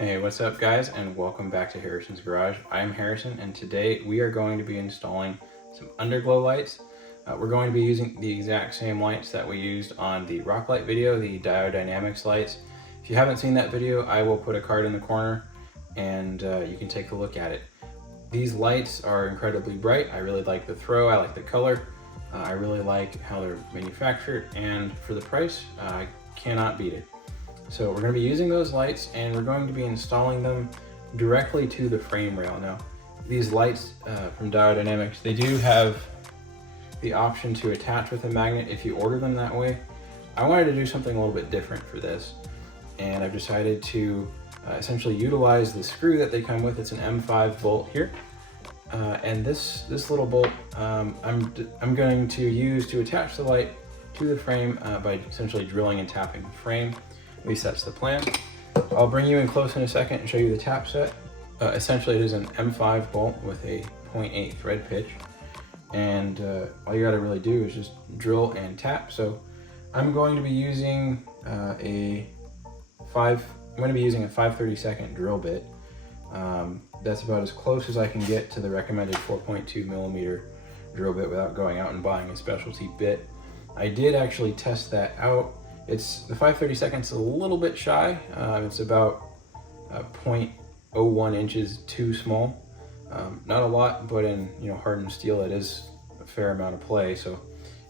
Hey, what's up guys, and welcome back to Harrison's Garage. I'm Harrison, and today we are going to be installing some Underglow lights. We're going to be using the exact same lights that we used on the rock light video, the Diode Dynamics lights. If you haven't seen that video, I will put a card in the corner and you can take a look at it. These lights are incredibly bright. I really like the throw, I like the color, I really like how they're manufactured, and for the price, I cannot beat it. So we're going to be using those lights and we're going to be installing them directly to the frame rail. Now, these lights from Diode Dynamics, they do have the option to attach with a magnet if you order them that way. I wanted to do something a little bit different for this, and I've decided to essentially utilize the screw that they come with. It's an M5 bolt here. And this little bolt I'm going to use to attach the light to the frame by essentially drilling and tapping the frame. At least that's the plan. I'll bring you in close in a second and show you the tap set. Essentially it is an M5 bolt with a 0.8 thread pitch. And all you gotta really do is just drill and tap. So I'm going to be using a 5/32 drill bit. That's about as close as I can get to the recommended 4.2 millimeter drill bit without going out and buying a specialty bit. I did actually test that out. The 5/32 is a little bit shy. It's about 0.01 inches too small. Not a lot, but in hardened steel, it is a fair amount of play. So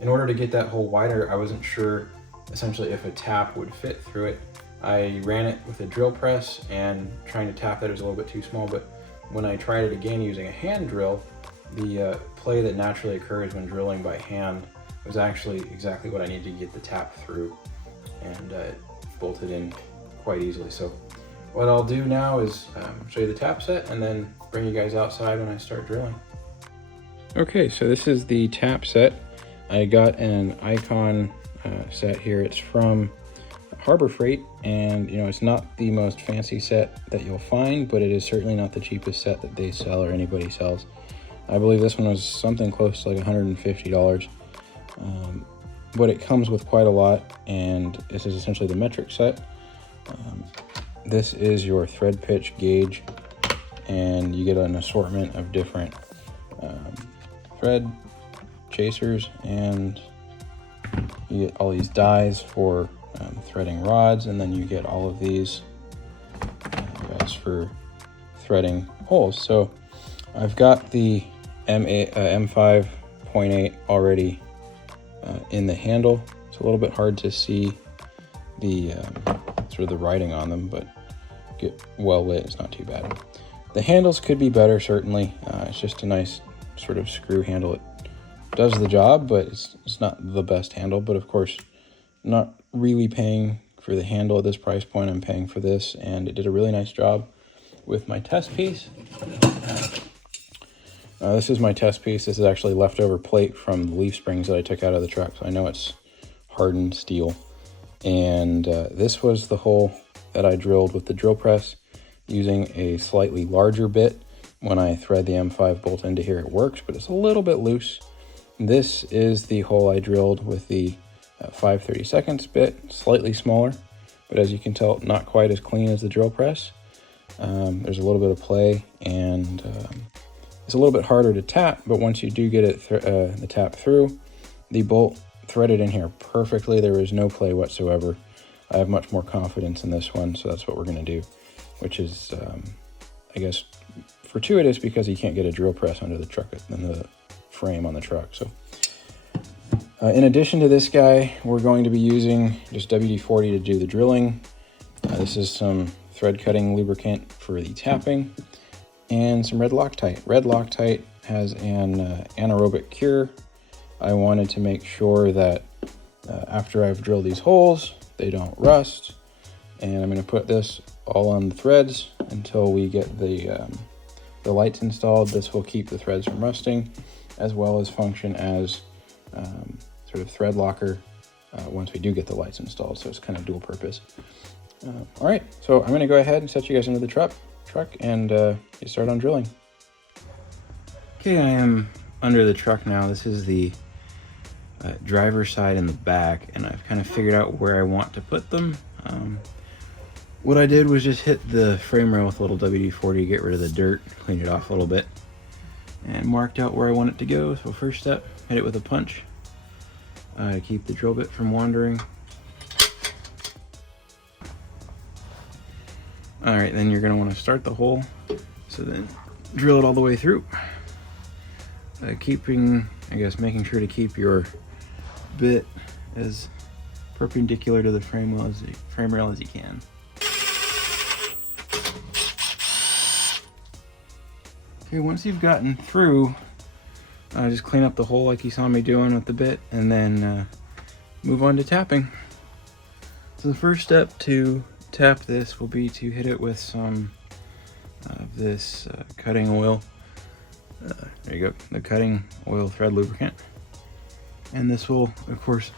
in order to get that hole wider, I wasn't sure essentially if a tap would fit through it. I ran it with a drill press and trying to tap that was a little bit too small, but when I tried it again using a hand drill, the play that naturally occurs when drilling by hand was actually exactly what I needed to get the tap through, and it bolted in quite easily. So what I'll do now is show you the tap set and then bring you guys outside when I start drilling. Okay, so this is the tap set. I got an Icon set here. It's from Harbor Freight, and it's not the most fancy set that you'll find, but it is certainly not the cheapest set that they sell or anybody sells. I believe this one was something close to like $150. But it comes with quite a lot, and this is essentially the metric set. This is your thread pitch gauge, and you get an assortment of different thread chasers, and you get all these dies for threading rods, and then you get all of these guys for threading holes. So I've got the M5.8 already in the handle. It's a little bit hard to see the sort of the writing on them, but get well lit, it's not too bad. The handles could be better, certainly. It's just a nice sort of screw handle. It does the job, but it's not the best handle. But of course, I'm not really paying for the handle at this price point. I'm paying for this, and it did a really nice job with my test piece. This is my test piece. This is actually leftover plate from the leaf springs that I took out of the truck, so I know it's hardened steel. And this was the hole that I drilled with the drill press using a slightly larger bit. When I thread the M5 bolt into here, it works, but it's a little bit loose. This is the hole I drilled with the 5/32 bit, slightly smaller, but as you can tell, not quite as clean as the drill press. There's a little bit of play, and it's a little bit harder to tap, but once you do get it the tap through, the bolt threaded in here perfectly. There is no play whatsoever. I have much more confidence in this one, so that's what we're going to do, which is, I guess, fortuitous because you can't get a drill press under the truck in the frame on the truck. So in addition to this guy, we're going to be using just WD-40 to do the drilling. This is some thread cutting lubricant for the tapping, and some red Loctite. Red Loctite has an anaerobic cure. I wanted to make sure that after I've drilled these holes, they don't rust. And I'm going to put this all on the threads until we get the lights installed. This will keep the threads from rusting, as well as function as sort of thread locker once we do get the lights installed. So it's kind of dual purpose. All right, so I'm going to go ahead and set you guys into the truck and get started on drilling. Okay, I am under the truck now. This is the driver's side in the back, and I've kind of figured out where I want to put them. What I did was just hit the frame rail with a little WD-40, get rid of the dirt, clean it off a little bit, and marked out where I want it to go. So first step, hit it with a punch to keep the drill bit from wandering. All right, then you're gonna wanna start the hole. So then drill it all the way through. Making sure to keep your bit as perpendicular to the frame rail as you can. Okay, once you've gotten through, just clean up the hole like you saw me doing with the bit, and then move on to tapping. So the first step to tap this will be to hit it with some of this cutting oil. There you go, the cutting oil thread lubricant. And this will, of course,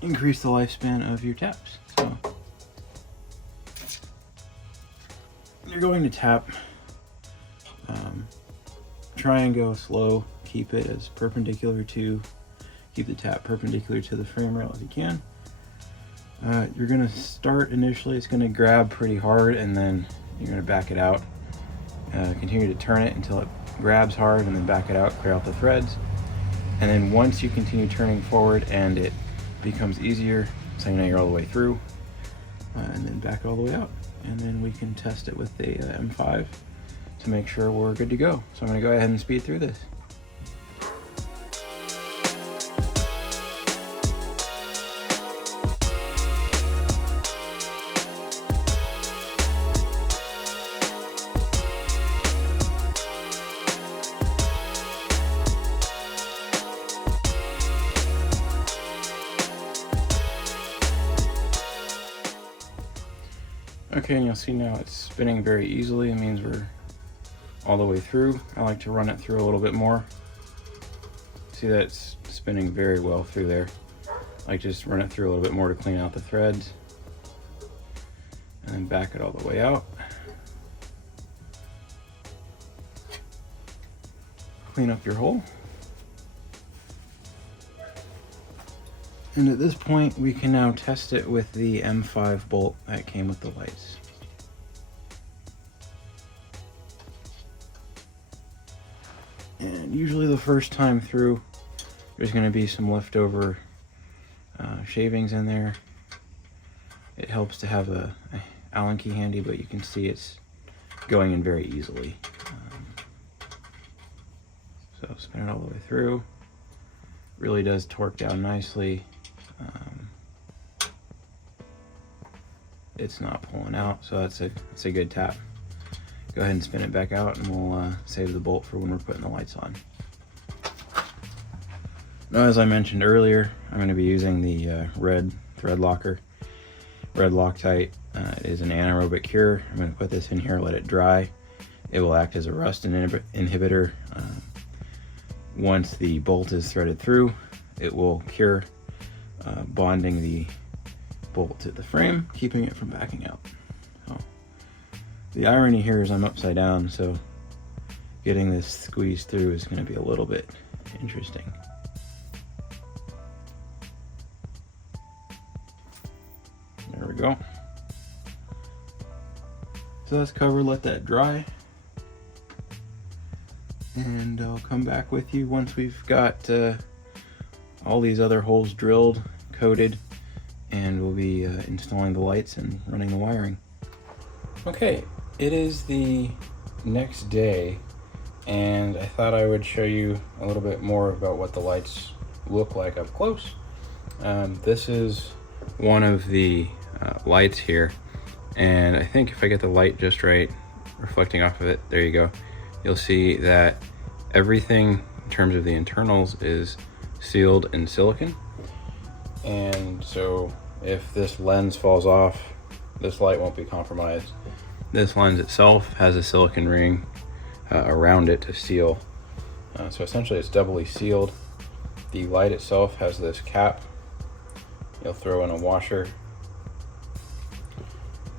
increase the lifespan of your taps. So you're going to tap. Try and go slow. Keep the tap perpendicular to the frame rail as you can. You're gonna start initially, it's gonna grab pretty hard, and then you're gonna back it out. Continue to turn it until it grabs hard, and then back it out, clear out the threads. And then once you continue turning forward and it becomes easier, so you know you're all the way through, and then back it all the way out. And then we can test it with the M5 to make sure we're good to go. So I'm gonna go ahead and speed through this. Okay, and you'll see now it's spinning very easily. It means we're all the way through. I like to run it through a little bit more. See that it's spinning very well through there. I like to just run it through a little bit more to clean out the threads. And then back it all the way out. Clean up your hole. And at this point, we can now test it with the M5 bolt that came with the lights. And usually the first time through, there's going to be some leftover shavings in there. It helps to have a Allen key handy, but you can see it's going in very easily. So spin it all the way through. Really does torque down nicely. It's not pulling out, so that's a good tap. Go ahead and spin it back out, and we'll save the bolt for when we're putting the lights on. Now, as I mentioned earlier, I'm going to be using the red thread locker, red Loctite. It is an anaerobic cure. I'm going to put this in here, let it dry. It will act as a rust inhibitor. Once the bolt is threaded through, it will cure, bonding the bolt to the frame, keeping it from backing out. So, the irony here is I'm upside down, so getting this squeezed through is going to be a little bit interesting. There we go. So that's covered, let that dry. And I'll come back with you once we've got all these other holes drilled, coated, and we'll be installing the lights and running the wiring. Okay, it is the next day, and I thought I would show you a little bit more about what the lights look like up close. This is one of the lights here, and I think if I get the light just right, reflecting off of it, there you go, you'll see that everything in terms of the internals is sealed in silicon. And so if this lens falls off, this light won't be compromised. This lens itself has a silicon ring around it to seal. So essentially it's doubly sealed. The light itself has this cap. You'll throw in a washer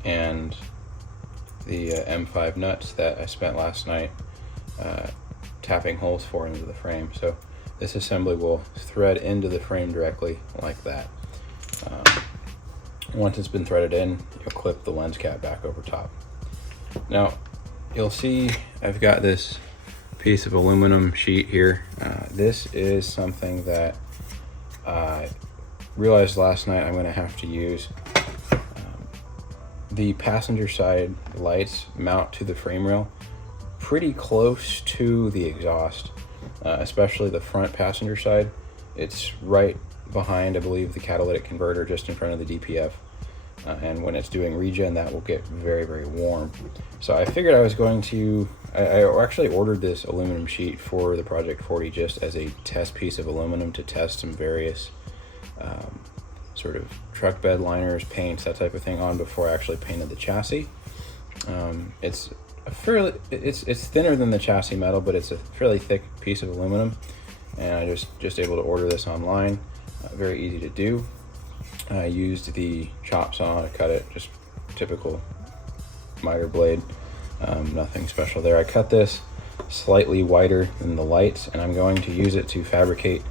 and the M5 nuts that I spent last night tapping holes for into the frame. So this assembly will thread into the frame directly like that. Once it's been threaded in, you'll clip the lens cap back over top. Now, you'll see I've got this piece of aluminum sheet here. This is something that I realized last night I'm going to have to use. The passenger side lights mount to the frame rail pretty close to the exhaust, especially the front passenger side. It's right behind, I believe, the catalytic converter, just in front of the DPF. And when it's doing regen, that will get very, very warm. So I figured I was going to, I actually ordered this aluminum sheet for the Project 40 just as a test piece of aluminum to test some various sort of truck bed liners, paints, that type of thing on before I actually painted the chassis. It's thinner than the chassis metal, but it's a fairly thick piece of aluminum, and I just able to order this online. Very easy to do. I used the chop saw to cut it, just typical miter blade, nothing special there. I cut this slightly wider than the lights, and I'm going to use it to fabricate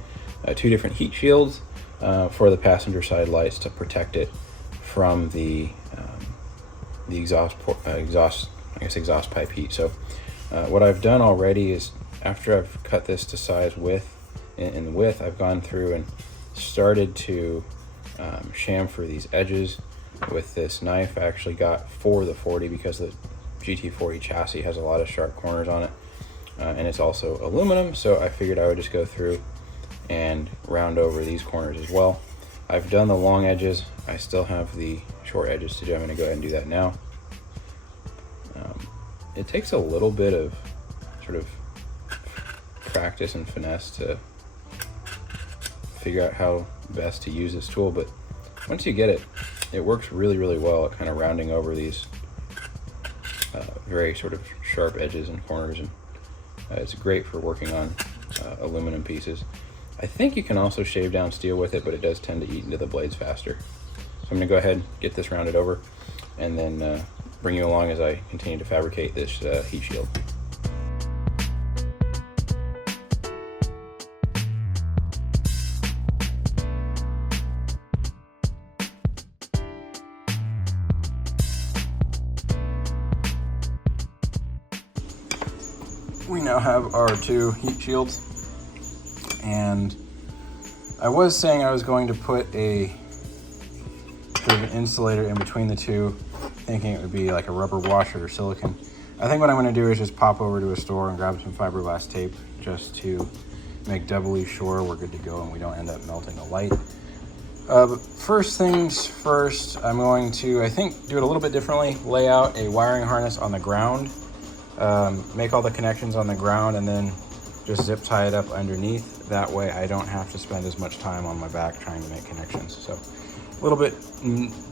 2 different heat shields for the passenger side lights to protect it from the exhaust pipe heat. So what I've done already is, after I've cut this to size in width, I've gone through and started to chamfer these edges with this knife I actually got for the 40, because the GT40 chassis has a lot of sharp corners on it, and it's also aluminum, so I figured I would just go through and round over these corners as well. I've done the long edges. I still have the short edges to do. I'm going to go ahead and do that now. It takes a little bit of sort of practice and finesse to figure out how best to use this tool, but once you get it, it works really, really well at kind of rounding over these very sort of sharp edges and corners, and it's great for working on aluminum pieces. I think you can also shave down steel with it, but it does tend to eat into the blades faster. So I'm going to go ahead and get this rounded over, and then bring you along as I continue to fabricate this heat shield. We now have our 2 heat shields, and I was saying I was going to put a sort of an insulator in between the 2, thinking it would be like a rubber washer or silicone. I think what I'm going to do is just pop over to a store and grab some fiberglass tape, just to make doubly sure we're good to go and we don't end up melting a light. But first things first, I'm going to, I think, do it a little bit differently. Lay out a wiring harness on the ground, make all the connections on the ground, and then just zip tie it up underneath. That way I don't have to spend as much time on my back trying to make connections. So a little bit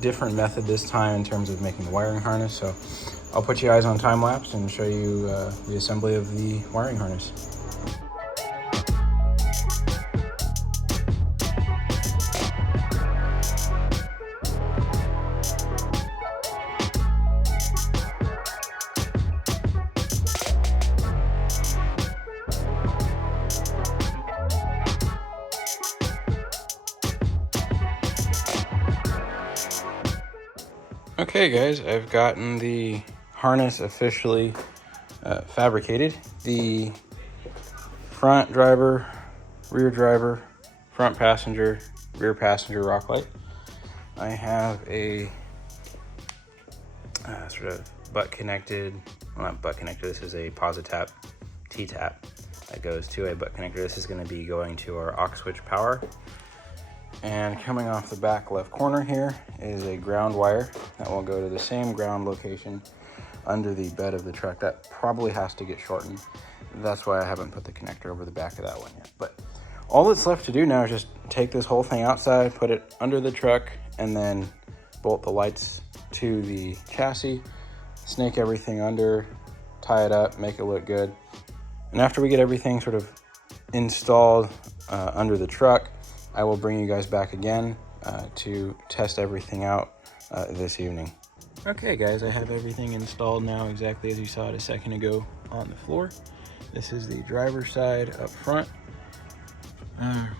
different method this time in terms of making the wiring harness. So I'll put you guys on time lapse and show you the assembly of the wiring harness. Okay guys, I've gotten the harness officially fabricated. The front driver, rear driver, front passenger, rear passenger rock light. I have a sort of butt connected, well, not butt connected, this is a Positap T-tap that goes to a butt connector. This is going to be going to our aux switch power. And coming off the back left corner here is a ground wire that will go to the same ground location under the bed of the truck. That probably has to get shortened. That's why I haven't put the connector over the back of that one yet. But all that's left to do now is just take this whole thing outside, put it under the truck, and then bolt the lights to the chassis, snake everything under, tie it up, make it look good. And after we get everything sort of installed under the truck, I will bring you guys back again to test everything out this evening. Okay guys, I have everything installed now exactly as you saw it a second ago on the floor. This is the driver's side up front.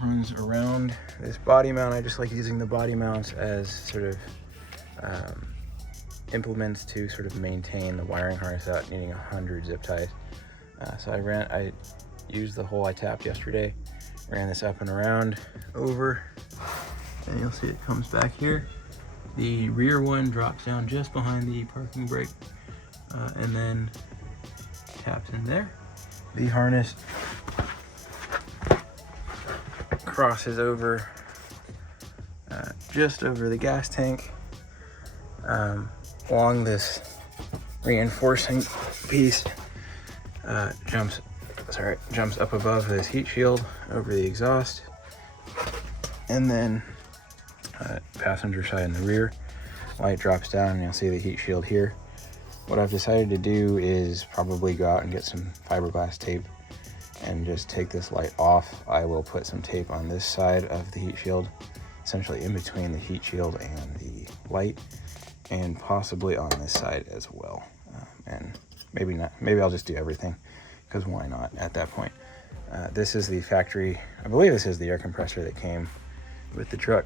Runs around this body mount. I just like using the body mounts as sort of implements to sort of maintain the wiring harness without needing 100 zip ties. So I used the hole I tapped yesterday, ran this up and around over, and you'll see it comes back here. The rear one drops down just behind the parking brake, and then taps in there. The harness crosses over just over the gas tank, along this reinforcing piece, jumps up above this heat shield over the exhaust, and then passenger side in the rear light drops down, and you'll see the heat shield here. What I've decided to do is probably go out and get some fiberglass tape and just take this light off. I will put some tape on this side of the heat shield, essentially in between the heat shield and the light, and possibly on this side as well. And maybe not, maybe I'll just do everything, because why not at that point. This is the factory, I believe this is the air compressor that came with the truck.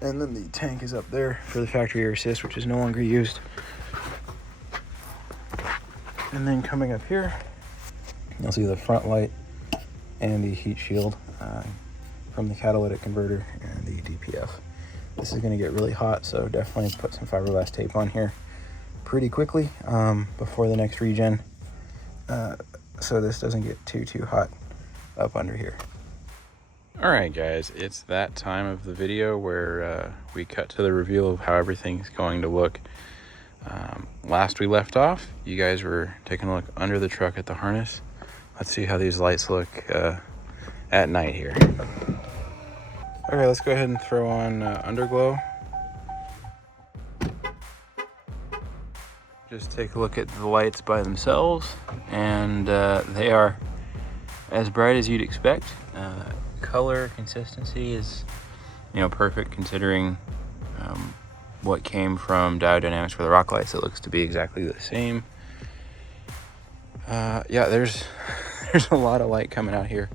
And then the tank is up there for the factory air assist, which is no longer used. And then coming up here, you'll see the front light and the heat shield from the catalytic converter and the DPF. This is going to get really hot, so definitely put some fiberglass tape on here pretty quickly before the next regen, so this doesn't get too hot up under here. All right, guys, it's that time of the video where we cut to the reveal of how everything's going to look. Last we left off, you guys were taking a look under the truck at the harness. Let's see how these lights look at night here. Okay, let's go ahead and throw on Underglow. Just take a look at the lights by themselves, and they are as bright as you'd expect. Color consistency is, perfect considering what came from Diode Dynamics for the rock lights. It looks to be exactly the same. Yeah, there's a lot of light coming out here,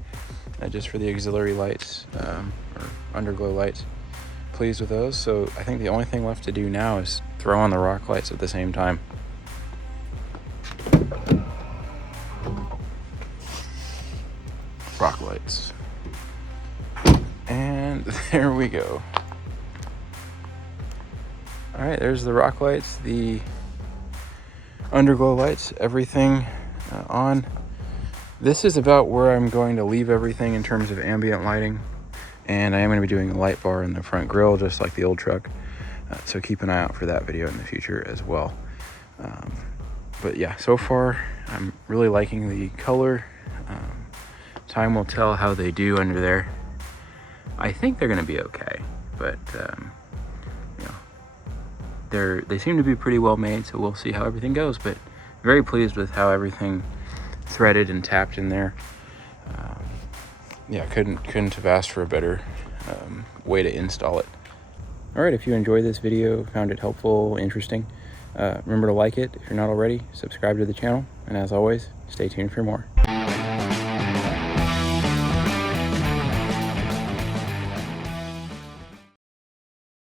just for the auxiliary lights, or underglow lights. Pleased with those. So I think the only thing left to do now is throw on the rock lights at the same time. Rock lights. And there we go. All right, there's the rock lights, the underglow lights, everything on. This is about where I'm going to leave everything in terms of ambient lighting, and I am going to be doing a light bar in the front grille just like the old truck, so keep an eye out for that video in the future as well. But yeah, so far I'm really liking the color. Time will tell how they do under there. I think they're going to be okay, but they seem to be pretty well made, so we'll see how everything goes. But very pleased with how everything threaded and tapped in there. Yeah, couldn't have asked for a better way to install it. All right, if you enjoyed this video, found it helpful, interesting, remember to like it if you're not already, subscribe to the channel, and as always, stay tuned for more.